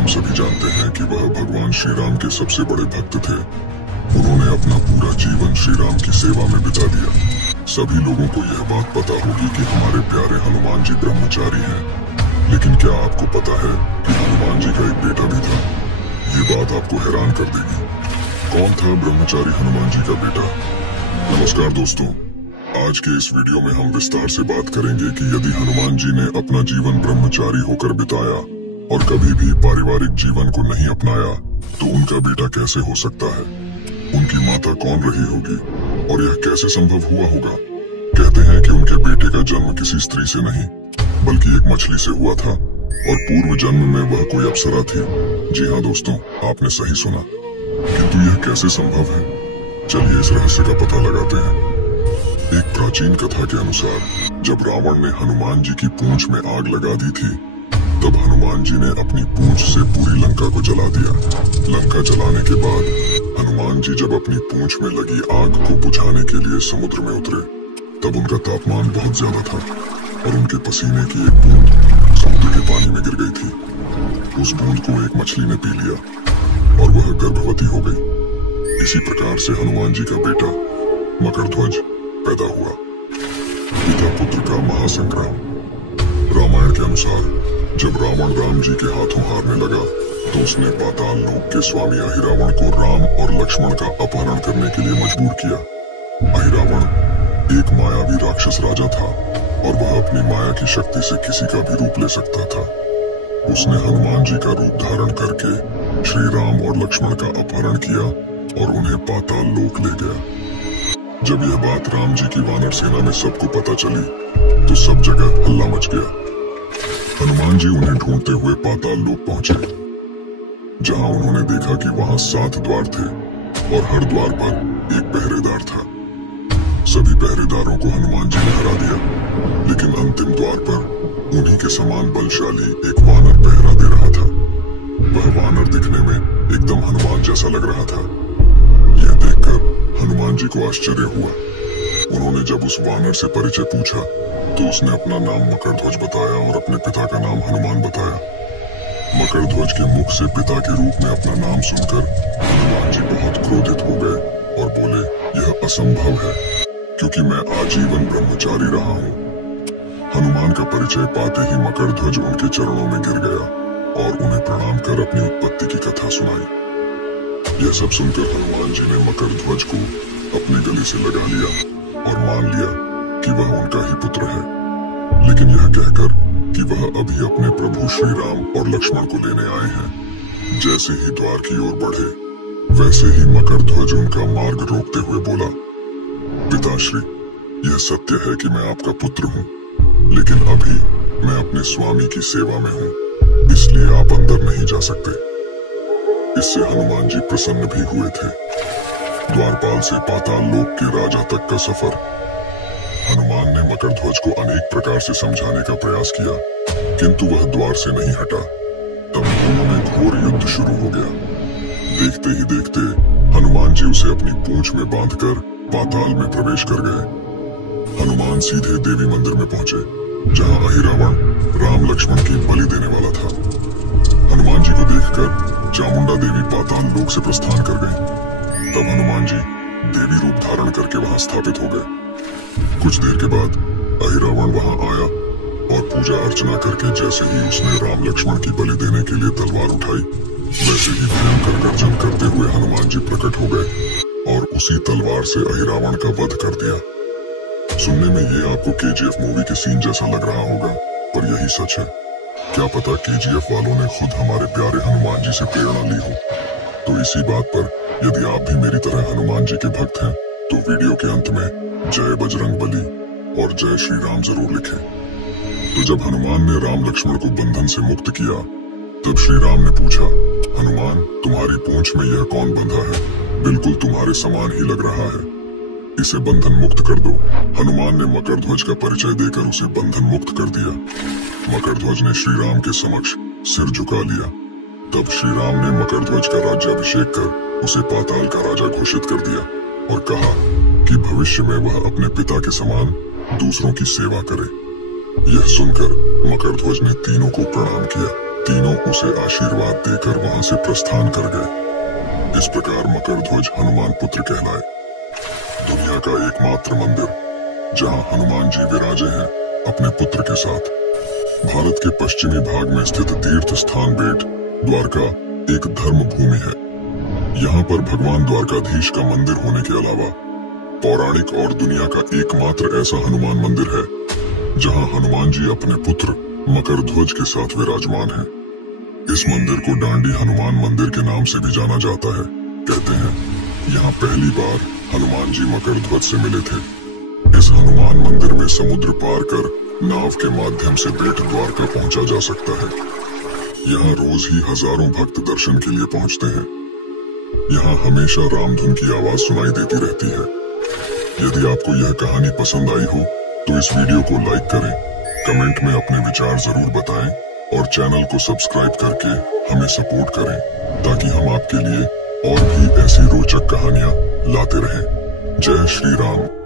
हम सभी जानते हैं कि वह भगवान श्री राम के सबसे बड़े भक्त थे। उन्होंने अपना पूरा जीवन श्री राम की सेवा में बिता दिया। सभी लोगों को यह बात पता होगी कि हमारे प्यारे हनुमान जी ब्रह्मचारी हैं, लेकिन क्या आपको पता है कि हनुमान जी का एक बेटा भी था? ये बात आपको हैरान कर देगी। कौन था ब्रह्मचारी हनुमान जी का बेटा? नमस्कार दोस्तों, आज के इस वीडियो में हम विस्तार से बात करेंगे कि यदि हनुमान जी ने अपना जीवन ब्रह्मचारी होकर बिताया और कभी भी पारिवारिक जीवन को नहीं अपनाया तो उनका बेटा कैसे हो सकता है, उनकी माता कौन रही होगी और यह कैसे संभव हुआ होगा। कहते हैं कि उनके बेटे का जन्म किसी स्त्री से नहीं बल्कि एक मछली से हुआ था और पूर्व जन्म में वह कोई अप्सरा थी। जी हाँ दोस्तों, आपने सही सुना, किंतु यह कैसे संभव है? चलिए इस रहस्य का पता लगाते हैं। एक प्राचीन कथा के अनुसार जब रावण ने हनुमान जी की पूंछ में आग लगा दी थी, तब हनुमान जी ने अपनी पूंछ से पूरी लंका को जला दिया। लंका जलाने के बाद हनुमान जी जब अपनी पूंछ में लगी आग को बुझाने के लिए समुद्र में उतरे, तब उनका तापमान बहुत ज्यादा था और उनके पसीने की एक बूंद समुद्र के पानी में गिर गई थी। उस बूंद को एक मछली ने पी लिया और वह गर्भवती हो गई। इसी प्रकार से हनुमान जी का बेटा मकरध्वज पैदा हुआ। पिता पुत्र का महासंग्राम। रामायण के अनुसार जब रावण राम जी के हाथों हारने लगा तो उसने पाताल लोक के स्वामी अहिरावण को राम और लक्ष्मण का अपहरण करने के लिए मजबूर किया। अहिरावण एक मायावी राक्षस राजा था और वह अपनी माया की शक्ति से किसी का भी रूप ले सकता था। उसने हनुमान जी का रूप धारण करके श्री राम और लक्ष्मण का अपहरण किया और उन्हें पाताल लोक ले गया। जब यह बात राम जी की वानर सेना में सबको पता चली तो सब जगह हल्ला मच गया। हनुमान जी उन्हें ढूंढते हुए पाताल लोक पहुंचे, जहां उन्होंने देखा कि वहां 7 द्वार थे और हर द्वार पर एक पहरेदार था। सभी पहरेदारों को हनुमान जी ने हरा दिया, लेकिन अंतिम द्वार पर उन्हीं के समान बलशाली एक वानर पहरा दे रहा था। वह वानर दिखने में एकदम हनुमान जैसा लग रहा था। यह देखकर हनुमान जी को आश्चर्य हुआ। उन्होंने जब उस वानर से परिचय पूछा तो उसने अपना नाम मकरध्वज बताया और अपने पिता का नाम हनुमान बताया। मकरध्वज के मुख से पिता के रूप में अपना नाम सुनकर हनुमान जी बहुत क्रोधित हो गए और बोले, यह असंभव है क्योंकि मैं आजीवन ब्रह्मचारी रहा हूँ। हनुमान का परिचय पाते ही मकरध्वज उनके चरणों में गिर गया और उन्हें प्रणाम कर अपनी उत्पत्ति की कथा सुनाई। यह सब सुनकर हनुमान जी ने मकरध्वज को अपने गले से लगा लिया और मान लिया कि वह उनका ही पुत्र है, लेकिन यह कहकर कि वह अभी अपने प्रभु श्री राम और लक्ष्मण को लेने आए हैं। जैसे ही द्वार की ओर बढ़े वैसे ही मकरध्वज उनका मार्ग रोकते हुए बोला, पिताश्री, यह सत्य है कि मैं आपका पुत्र हूँ, लेकिन अभी मैं अपने स्वामी की सेवा में हूँ, इसलिए आप अंदर नहीं जा सकते। इससे हनुमान जी प्रसन्न भी हुए थे। द्वारपाल से पाताल लोक के राजा तक का सफर। हनुमान ने मकरध्वज को अनेक प्रकार से समझाने का प्रयास किया, किंतु वह द्वार से नहीं हटा। तब दोनों में घोर युद्ध शुरू हो गया। देखते ही देखते हनुमान जी उसे अपनी पूंछ में बांधकर पाताल में प्रवेश कर गए। हनुमान सीधे देवी मंदिर में पहुंचे, जहां अहिरावण राम लक्ष्मण की बलि देने वाला था। हनुमान जी को देखकर चामुंडा देवी पाताल लोक से प्रस्थान कर गई। तब हनुमान जी देवी रूप धारण करके वहां स्थापित हो गए। कुछ देर के बाद अहिरावण वहां आया और पूजा अर्चना करके जैसे ही उसने राम लक्ष्मण की बलि देने के लिए तलवार उठाई, वैसे ही भयंकर गर्जन करते हुए हनुमान जी प्रकट हो गए और उसी तलवार से अहिरावण का वध कर दिया। सुनने में ये आपको KGF मूवी के सीन जैसा लग रहा होगा, पर यही सच है। क्या पता KGF वालों ने खुद हमारे प्यारे हनुमान जी से प्रेरणा ली हो। तो इसी बात पर यदि आप भी मेरी तरह हनुमान जी के भक्त हैं तो वीडियो के अंत में जय बजरंग बली और जय श्री राम जरूर लिखें। तो जब हनुमान ने राम लक्ष्मण को बंधन से मुक्त किया, तब श्री राम ने पूछा, हनुमान, तुम्हारी पूंछ में यह कौन बंधा है? बिल्कुल तुम्हारे समान ही लग रहा है, इसे बंधन मुक्त कर दो। हनुमान ने मकरध्वज का परिचय देकर उसे बंधन मुक्त कर दिया। मकरध्वज ने श्री राम के समक्ष सिर झुका लिया। तब श्री राम ने मकरध्वज का राज्याभिषेक कर उसे पाताल का राजा घोषित कर दिया और कहा कि भविष्य में वह अपने पिता के समान दूसरों की सेवा करे। यह सुनकर मकरध्वज ने तीनों को प्रणाम किया तीनों उसे आशीर्वाद देकर वहां से प्रस्थान कर गए। इस प्रकार मकर ध्वज हनुमान पुत्र कहलाए। दुनिया का एकमात्र मंदिर जहां हनुमान जी विराजे हैं अपने पुत्र के साथ। भारत के पश्चिमी भाग में स्थित तीर्थ स्थान बेट द्वारका एक धर्म भूमि है। यहाँ पर भगवान द्वारकाधीश का मंदिर होने के अलावा पौराणिक और दुनिया का एकमात्र ऐसा हनुमान मंदिर है जहाँ हनुमान जी अपने पुत्र मकर ध्वज के साथ विराजमान हैं। इस मंदिर को डांडी हनुमान मंदिर के नाम से भी जाना जाता है। कहते हैं यहाँ पहली बार हनुमान जी मकर ध्वज से मिले थे। इस हनुमान मंदिर में समुद्र पार कर नाव के माध्यम से बेट द्वारका पहुंचा जा सकता है। यहाँ रोज ही हजारों भक्त दर्शन के लिए पहुंचते हैं। यहाँ हमेशा रामधुन की आवाज सुनाई देती रहती है। यदि आपको यह कहानी पसंद आई हो तो इस वीडियो को लाइक करें, कमेंट में अपने विचार जरूर बताएं और चैनल को सब्सक्राइब करके हमें सपोर्ट करें ताकि हम आपके लिए और भी ऐसी रोचक कहानियां लाते रहें। जय श्री राम।